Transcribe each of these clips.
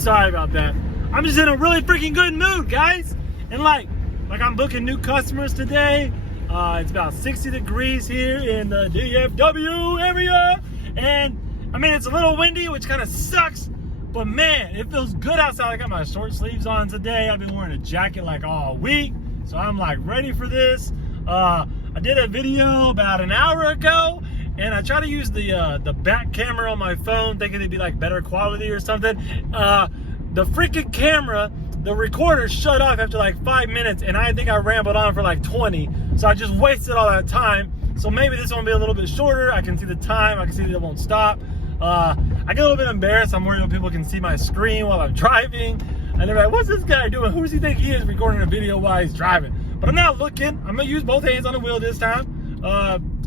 sorry about that. I'm just in a really freaking good mood, guys. And like I'm booking new customers today. It's about 60 degrees here in the DFW area. And I mean, it's a little windy, which kind of sucks. But man, it feels good outside. I got my short sleeves on today. I've been wearing a jacket like all week. So I'm like ready for this. I did a video about an hour ago. And I try to use the back camera on my phone, thinking it'd be like better quality or something. The freaking camera, the recorder shut off after like 5 minutes, and I think I rambled on for like 20. So I just wasted all that time. So maybe this one will be a little bit shorter. I can see the time. I can see that it won't stop. I get a little bit embarrassed. I'm worried that people can see my screen while I'm driving. And they're like, what's this guy doing? Who does he think he is recording a video while he's driving? But I'm not looking. I'm going to use both hands on the wheel this time.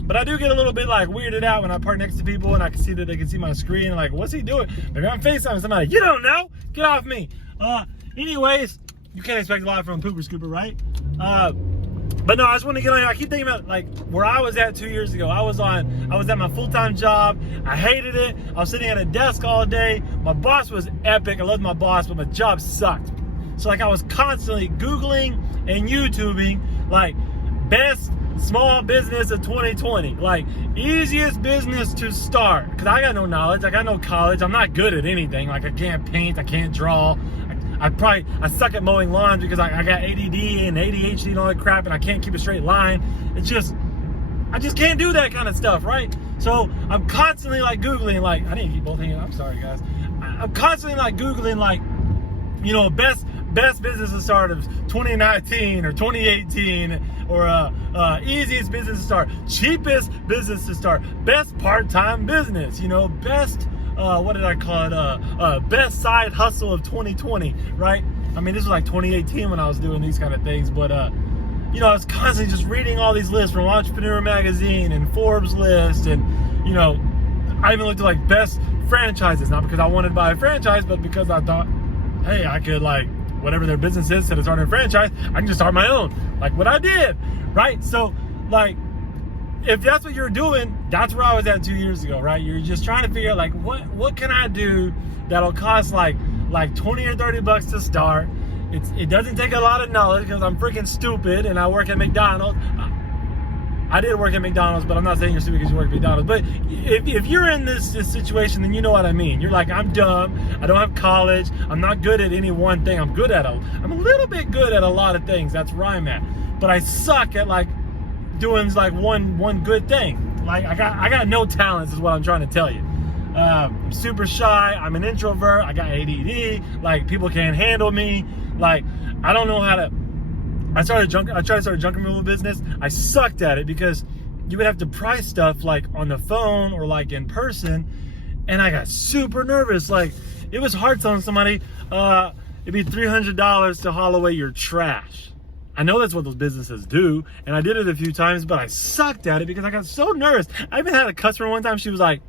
But I do get a little bit like weirded out when I park next to people and I can see that they can see my screen. And like, what's he doing? Maybe I'm FaceTiming somebody. You don't know. Get off me. Anyways, you can't expect a lot from Pooper Scooper, right? But no, I just want to get on here. I keep thinking about like where I was at 2 years ago. I was at my full-time job. I hated it. I was sitting at a desk all day. My boss was epic. I loved my boss, but my job sucked. So like I was constantly Googling and YouTubing like best small business of 2020, like easiest business to start. Because I got no knowledge, I got no college, I'm not good at anything. Like I can't paint, I can't draw. I suck at mowing lawns because I got ADD and ADHD and all that crap, and I can't keep a straight line. I just can't do that kind of stuff, right? So I'm constantly like Googling, like I didn't keep both hands. I'm sorry, guys. I'm constantly like Googling, like, you know, best business to start of 2019 or 2018, or easiest business to start, cheapest business to start, best part-time business, you know, best what did I call it? Best side hustle of 2020, right? I mean, this was like 2018 when I was doing these kind of things, but you know, I was constantly just reading all these lists from Entrepreneur Magazine and Forbes list, and you know, I even looked at like best franchises, not because I wanted to buy a franchise, but because I thought, hey, I could like, whatever their business is, instead of starting a franchise, I can just start my own, like what I did, right? So like, if that's what you're doing, that's where I was at 2 years ago, right? You're just trying to figure out like, what can I do that'll cost like 20 or 30 bucks to start. It doesn't take a lot of knowledge because I'm freaking stupid and I work at McDonald's. I did work at McDonald's, but I'm not saying you're stupid because you work at McDonald's. But if you're in this situation, then you know what I mean. You're like, I'm dumb. I don't have college. I'm not good at any one thing. I'm a little bit good at a lot of things. That's where I'm at. But I suck at like doing like one good thing. Like I got no talents is what I'm trying to tell you. I'm super shy. I'm an introvert. I got ADD. Like people can't handle me. Like I don't know how to. I tried to start a junk removal business. I sucked at it because you would have to price stuff like on the phone or like in person, and I got super nervous. Like it was hard telling somebody it'd be $300 to haul away your trash. I know that's what those businesses do, and I did it a few times, but I sucked at it because I got so nervous. I even had a customer one time, she was like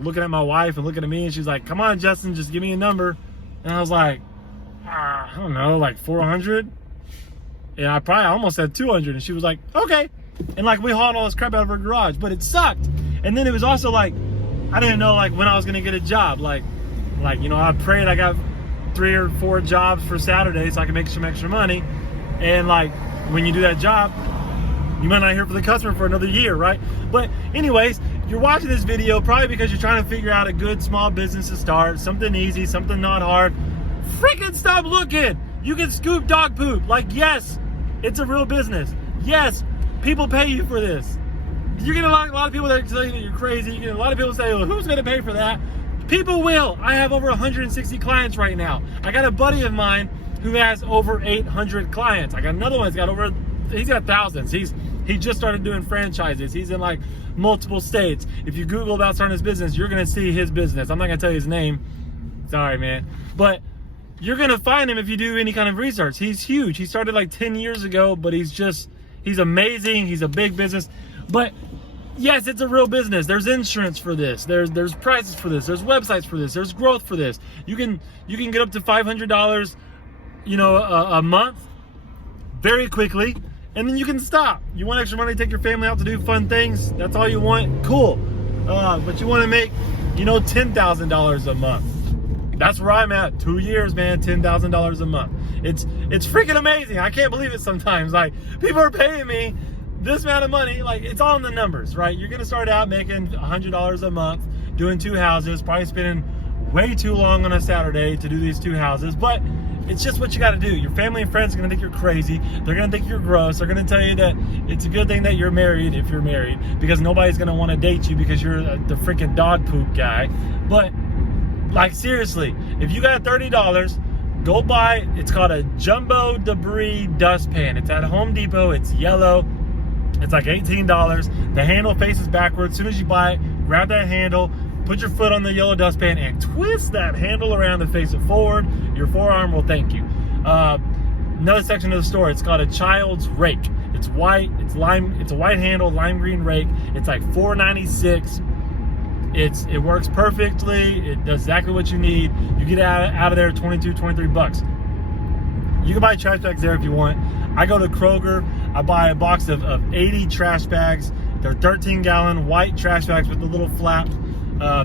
looking at my wife and looking at me, and she's like, come on, Justin, just give me a number. And I was like, I don't know, like 400? And I probably almost said 200, and she was like, okay. And like we hauled all this crap out of her garage, but it sucked. And then it was also like, I didn't know like when I was gonna get a job. Like, you know, I prayed I got 3 or 4 jobs for Saturday so I can make some extra money. And like when you do that job, you might not hear from the customer for another year, right? But anyways, you're watching this video probably because you're trying to figure out a good small business to start, something easy, something not hard. Freaking stop looking. You can scoop dog poop. Like, yes, it's a real business. Yes, people pay you for this. You're getting a lot of people that tell you that you're crazy. You get a lot of people say, well, who's going to pay for that? People will. I have over 160 clients right now. I got a buddy of mine who has over 800 clients. I got another one that's he's got thousands. He just started doing franchises. He's in like multiple states. If you Google about starting his business, you're gonna see his business. I'm not gonna tell you his name. Sorry, man. But you're gonna find him if you do any kind of research. He's huge. He started like 10 years ago, but he's amazing. He's a big business. But yes, it's a real business. There's insurance for this. There's prices for this. There's websites for this. There's growth for this. You can get up to $500, you know, a month very quickly, and then you can stop. You want extra money to take your family out to do fun things? That's all you want? Cool. But you want to make, you know, $10,000 a month. That's where I'm at. 2 years, man, $10,000 a month. It's freaking amazing. I can't believe it sometimes. Like, people are paying me this amount of money. Like, it's all in the numbers, right? You're gonna start out making $100 a month, doing 2 houses, probably spending way too long on a Saturday to do these 2 houses, but it's just what you got to do. Your family and friends are going to think you're crazy. They're going to think you're gross. They're going to tell you that it's a good thing that you're married if you're married, because nobody's going to want to date you because you're the freaking dog poop guy. But like, seriously, if you got $30, go buy, it's called a jumbo debris dustpan. It's at Home Depot. It's yellow. It's like $18. The handle faces backwards. As soon as you buy it, grab that handle, put your foot on the yellow dustpan and twist that handle around and face it forward. Your forearm will thank you. Another section of the store, it's called a child's rake. It's white, it's a white handle, lime green rake. It's like $4.96. It works perfectly. It does exactly what you need. You get out of there 23 bucks. You can buy trash bags there if you want. I go to Kroger, I buy a box of 80 trash bags. They're 13-gallon white trash bags with a little flap.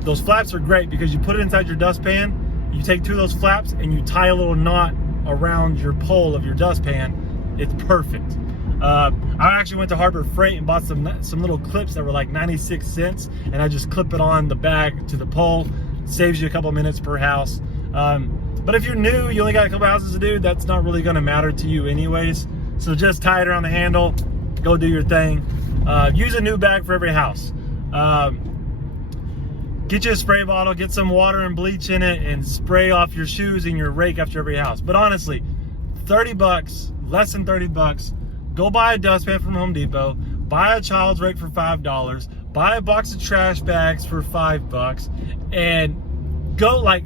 Those flaps are great because you put it inside your dustpan, you take 2 of those flaps and you tie a little knot around your pole of your dustpan. It's perfect. I actually went to Harbor Freight and bought some little clips that were like 96 cents, and I just clip it on the bag to the pole. Saves you a couple minutes per house. But if you're new, you only got a couple houses to do, that's not really going to matter to you anyways. So just tie it around the handle, go do your thing. Use a new bag for every house. Get you a spray bottle, get some water and bleach in it, and spray off your shoes and your rake after every house. But honestly, 30 bucks, less than 30 bucks, go buy a dustpan from Home Depot, buy a child's rake for $5, buy a box of trash bags for $5, and go, like,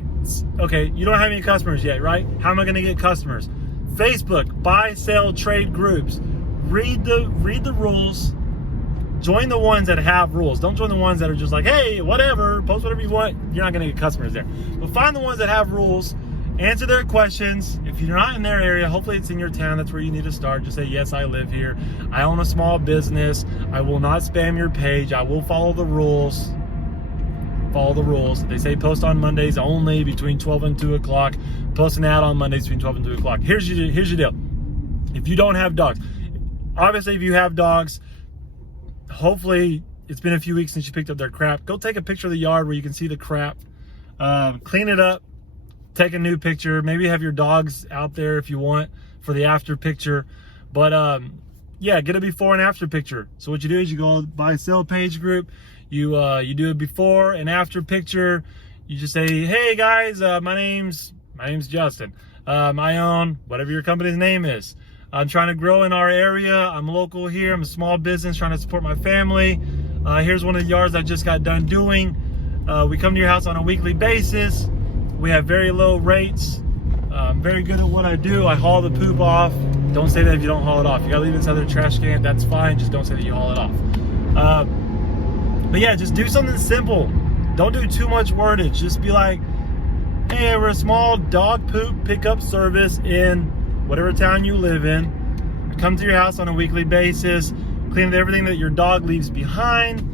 okay, you don't have any customers yet, right? How am I gonna get customers? Facebook, buy, sell, trade groups. Read the rules. Join the ones that have rules. Don't join the ones that are just like, hey, whatever, post whatever you want. You're not gonna get customers there. But find the ones that have rules, answer their questions. If you're not in their area, hopefully it's in your town, that's where you need to start. Just say, yes, I live here. I own a small business. I will not spam your page. I will follow the rules. Follow the rules. They say post on Mondays only between 12 and 2 o'clock. Post an ad on Mondays between 12 and 2 o'clock. Here's your deal. If you don't have dogs, obviously if you have dogs, hopefully it's been a few weeks since you picked up their crap. Go take a picture of the yard where you can see the crap. Clean it up. Take a new picture. Maybe have your dogs out there if you want for the after picture. But yeah, get a before and after picture. So what you do is you go buy sell page group. You do a before and after picture. You just say, hey guys, my name's Justin. I own whatever your company's name is. I'm trying to grow in our area. I'm local here. I'm a small business trying to support my family. Here's one of the yards I just got done doing. We come to your house on a weekly basis. We have very low rates. I'm very good at what I do. I haul the poop off. Don't say that if you don't haul it off. You gotta leave it inside the trash can. That's fine. Just don't say that you haul it off. But yeah, just do something simple. Don't do too much wordage. Just be like, hey, we're a small dog poop pickup service in whatever town you live in. I come to your house on a weekly basis, clean everything that your dog leaves behind.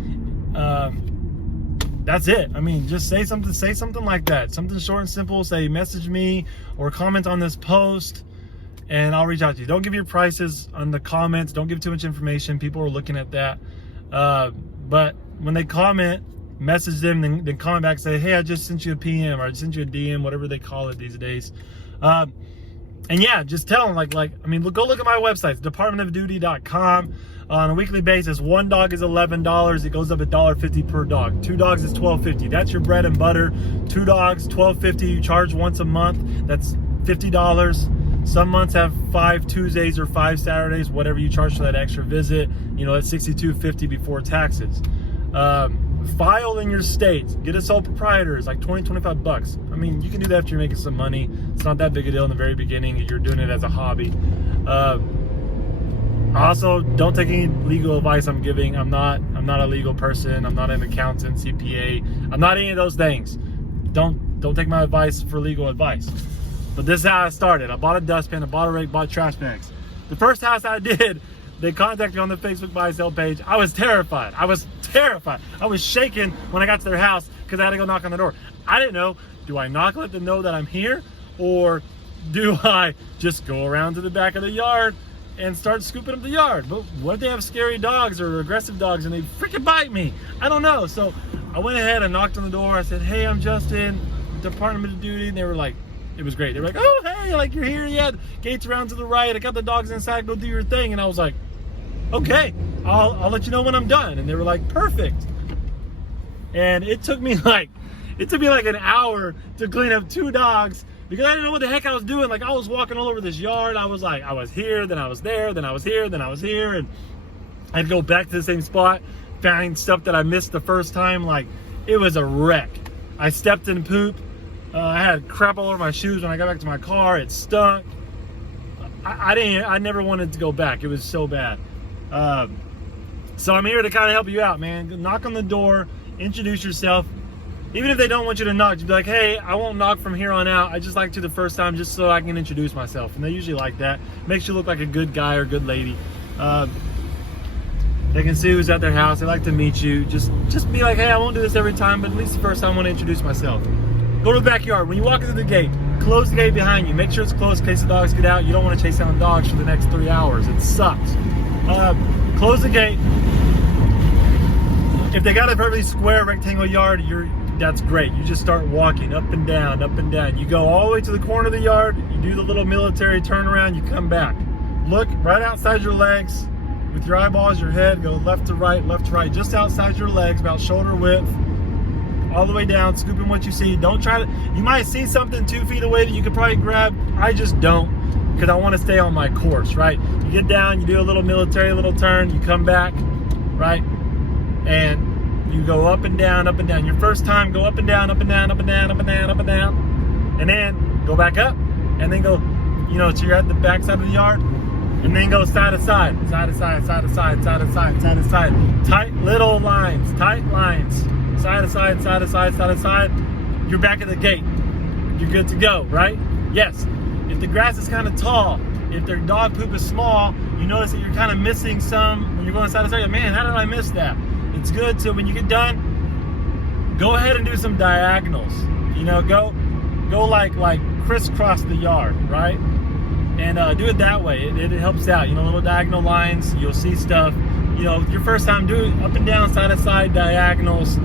That's it. I mean, just say something like that. Something short and simple. Say, message me or comment on this post and I'll reach out to you. Don't give your prices on the comments. Don't give too much information. People are looking at that. But when they comment, message them, then comment back, say, hey, I just sent you a PM or I just sent you a DM, whatever they call it these days. And yeah, just tell them, I mean, go look at my website, departmentofduty.com. On a weekly basis, one dog is $11. It goes up $1.50 per dog. 2 dogs is $12.50. That's your bread and butter. 2 dogs, $12.50. You charge once a month. That's $50. Some months have 5 Tuesdays or 5 Saturdays, whatever you charge for that extra visit. You know, that's $62.50 before taxes. File in your state. Get a sole proprietor. It's like 20, 25 bucks. I mean, you can do that if you're making some money. It's not that big a deal in the very beginning. You're doing it as a hobby. Also, don't take any legal advice I'm giving. I'm not a legal person. I'm not an accountant, CPA. I'm not any of those things. Don't take my advice for legal advice. But this is how I started. I bought a dustpan, I bought a rake, bought trash bags. The first house I did, they contacted me on the Facebook buy sell page. I was terrified. I was shaking when I got to their house because I had to go knock on the door. I didn't know, Do I knock, let them know that I'm here? Or do I just go around to the back of the yard and start scooping up the yard? But what if they have scary dogs or aggressive dogs and they freaking bite me? I don't know. So I went ahead and knocked on the door. I said, hey, I'm Justin, Department of Duty. And they were like, it was great. They were like, oh, hey, like you're here yet? Gates around to the right. I got the dogs inside. Go do your thing. And I was like, okay, I'll let you know when I'm done. And they were like, perfect. And it took me like an hour to clean up 2 dogs because I didn't know what the heck I was doing. Like I was walking all over this yard. I was like, I was here, then I was there, then I was here, then I was here. And I'd go back to the same spot, find stuff that I missed the first time. Like it was a wreck. I stepped in poop. I had crap all over my shoes when I got back to my car. It stunk. I never wanted to go back. It was so bad. So I'm here to kind of help you out, man. Knock on the door, introduce yourself. Even if they don't want you to knock, you'd be like, hey, I won't knock from here on out. I just like to the first time just so I can introduce myself. And they usually like that. Makes you look like a good guy or good lady. They can see who's at their house. They like to meet you. Just be like, hey, I won't do this every time, but at least the first time I want to introduce myself. Go to the backyard. When you walk into the gate, close the gate behind you. Make sure it's closed in case the dogs get out. You don't want to chase down dogs for the next 3 hours. It sucks. Close the gate. If they got a perfectly square rectangle yard, that's great. You just start walking up and down, up and down. You go all the way to the corner of the yard. You do the little military turnaround. You come back. Look right outside your legs with your eyeballs, your head. Go left to right, just outside your legs, about shoulder width. All the way down, scooping what you see. Don't try to, you might see something 2 feet away that you could probably grab. I just don't, because I want to stay on my course, right? You get down, you do a little military, little turn, you come back, right? And you go up and down, up and down. Your first time, go up and down, up and down, up and down, up and down, up and down. And then go back up, and then go, so you're at the back side of the yard, and then go side to side, side to side, side to side, side to side, side to side. Tight little lines, tight lines. Side to side, side to side, side to side. You're back at the gate. You're good to go, right? Yes. If the grass is kind of tall, if their dog poop is small, you notice that you're kind of missing some when you're going side to side. Man, how did I miss that? It's good to, when you get done, go ahead and do some diagonals. Go like crisscross the yard, right? And do it that way. It helps out. Little diagonal lines. You'll see stuff. Your first time, do it up and down, side to side, diagonals.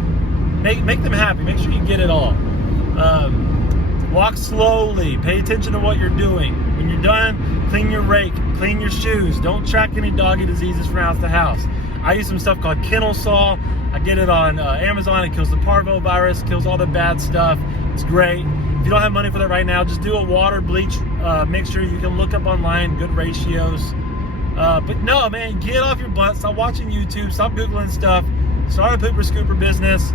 Make them happy. Make sure you get it all. Walk slowly. Pay attention to what you're doing. When you're done, clean your rake, clean your shoes. Don't track any doggy diseases from house to house. I use some stuff called kennel saw. I get it on Amazon. It kills the parvovirus, kills all the bad stuff. It's great. If you don't have money for that right now, just do a water bleach mixture. You can look up online, good ratios. But no, man, get off your butt. Stop watching YouTube. Stop Googling stuff. Start a pooper scooper business.